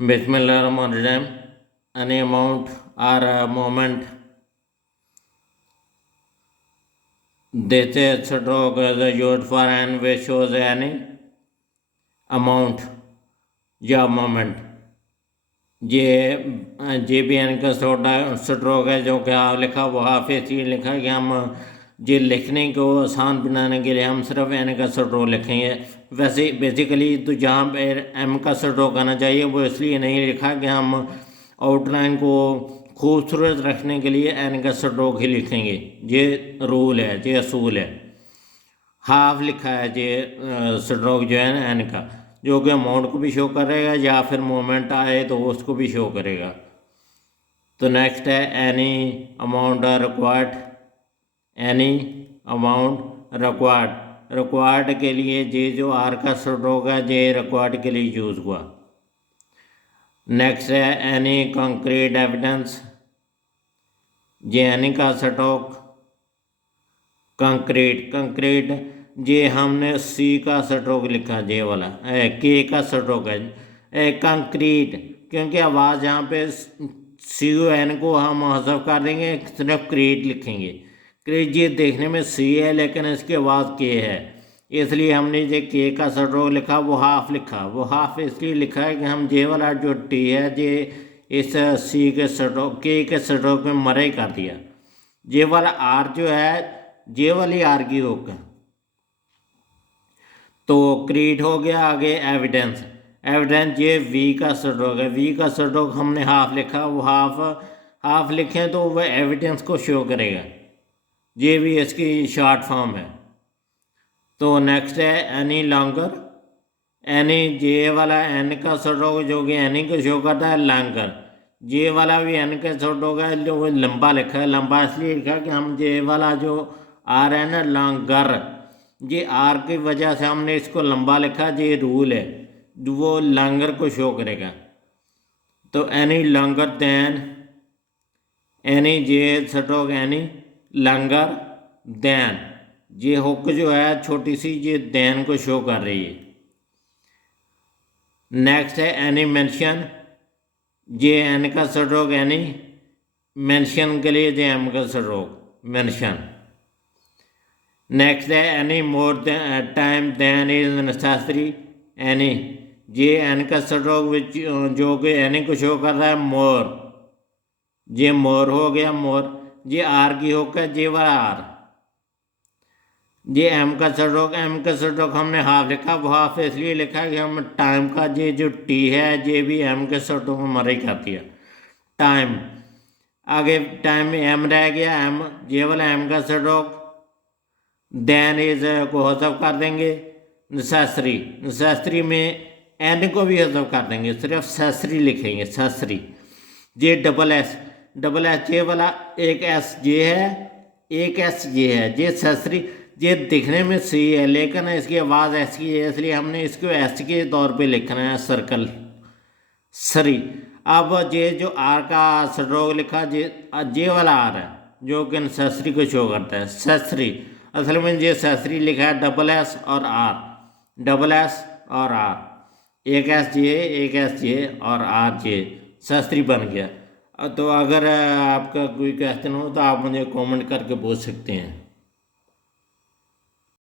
Bismillahirrahmanirrahim. Any amount or a moment. This is stroke is used for n which shows any amount या moment. ये भी N का stroke है जो कि आप लिखा वो हाफ इसलिए लिखा कि हम ये लिखने को आसान बनाने के लिए हम सिर्फ एन का स्ट्रोक लिखेंगे। वैसे बेसिकली तो जहाँ पे एम का स्ट्रोक आना चाहिए वो इसलिए नहीं लिखा कि हम आउटलाइन को खूबसूरत रखने के लिए एन का स्ट्रोक ही लिखेंगे। ये रूल है, ये असूल है। हाफ लिखा है ये स्ट्रोक जो है ना एन का, जो कि अमाउंट को भी शो करेगा या फिर मोमेंट आए तो उसको भी शो करेगा। तो नेक्स्ट है any amount required. Any amount required, required के लिए ये जो आर का स्ट्रोक है ये रिक्वायर्ड के लिए यूज़ हुआ। नेक्स्ट है एनी कंक्रीट एविडेंस। ये एनी का स्ट्रोक कंक्रीट, कंक्रीट ये हमने सी का स्ट्रोक लिखा, जे वाला के का स्ट्रोक है कंक्रीट, क्योंकि आवाज़ यहाँ पे सी ओ एन को हम हज़फ कर देंगे, सिर्फ क्रीट लिखेंगे। क्रीट ये देखने में सी है लेकिन इसकी आवाज़ के है, इसलिए हमने ये के का स्ट्रोक लिखा, वो हाफ लिखा। वो हाफ इसलिए लिखा है कि हम जे वाला जो टी है ये इस सी के स्ट्रोक के स्ट्रोक में मरे कर दिया। जे वाला आर जो है जे वाली आर की होक है, तो क्रीट हो गया। आगे एविडेंस, एविडेंस ये वी का स्ट्रोक है। वी का स्ट्रोक हमने हाफ लिखा, वो हाफ लिखें तो वह एविडेंस को शो करेगा। ये भी इसकी शॉर्ट फॉर्म है। तो नेक्स्ट है एनी लॉन्गर। एनी जे वाला एन का स्ट्रोक जो कि एनी को शो करता है, लॉन्गर। जे वाला भी एन का स्ट्रोक है जो लंबा लिखा है। लंबा इसलिए लिखा कि हम जे वाला जो आर है ना लॉन्गर, ये आर की वजह से हमने इसको लंबा लिखा। ये रूल है, वो लॉन्गर को शो करेगा। तो एनी लॉन्गर दैन, एनी जे स्ट्रोक एनी लॉन्गर दैन, ये हुक जो है छोटी सी ये दैन को शो कर रही है। नेक्स्ट है एनी मेंशन। ये एन का स्ट्रोक एनी, मेंशन के लिए ये एम का स्ट्रोक मेंशन। नेक्स्ट है any more time than is necessary. Any ये एन का स्ट्रोक जो कि एनी को शो कर रहा है, मोर, ये मोर हो गया मोर। ये आर की होकर जे वाला आर। ये एम का स्ट्रोक हमने हाफ लिखा, वो हाफ इसलिए लिखा कि हम टाइम का ये जो टी है ये भी एम के स्ट्रोक में मर ही कर दिया टाइम। आगे टाइम में एम रह गया, एम ये वाला एम का स्ट्रोक देन इज को हज़फ कर देंगे। नेसेसरी, नेसेसरी में एन को भी हज़फ कर देंगे, सिर्फ सेसरी लिखेंगे, सेसरी। ये डबल एस ये वाला एक एस ये है, एक एस ये है। ये सेसरी ये दिखने में सी है लेकिन इसकी आवाज़ एस की है, इसलिए हमने इसको एस के तौर पे लिखना है, सर्कल सरी। अब ये जो आर का स्ट्रोक लिखा ये वाला आर है जो कि नेसेसरी को शो करता है, सेसरी। असल में ये सेसरी लिखा है डबल एस और आर, डबल एस और आर, एक एस ये और आर ये, सेसरी बन गया। तो अगर आपका कोई क्वेश्चन हो तो आप मुझे कमेंट करके पूछ सकते हैं।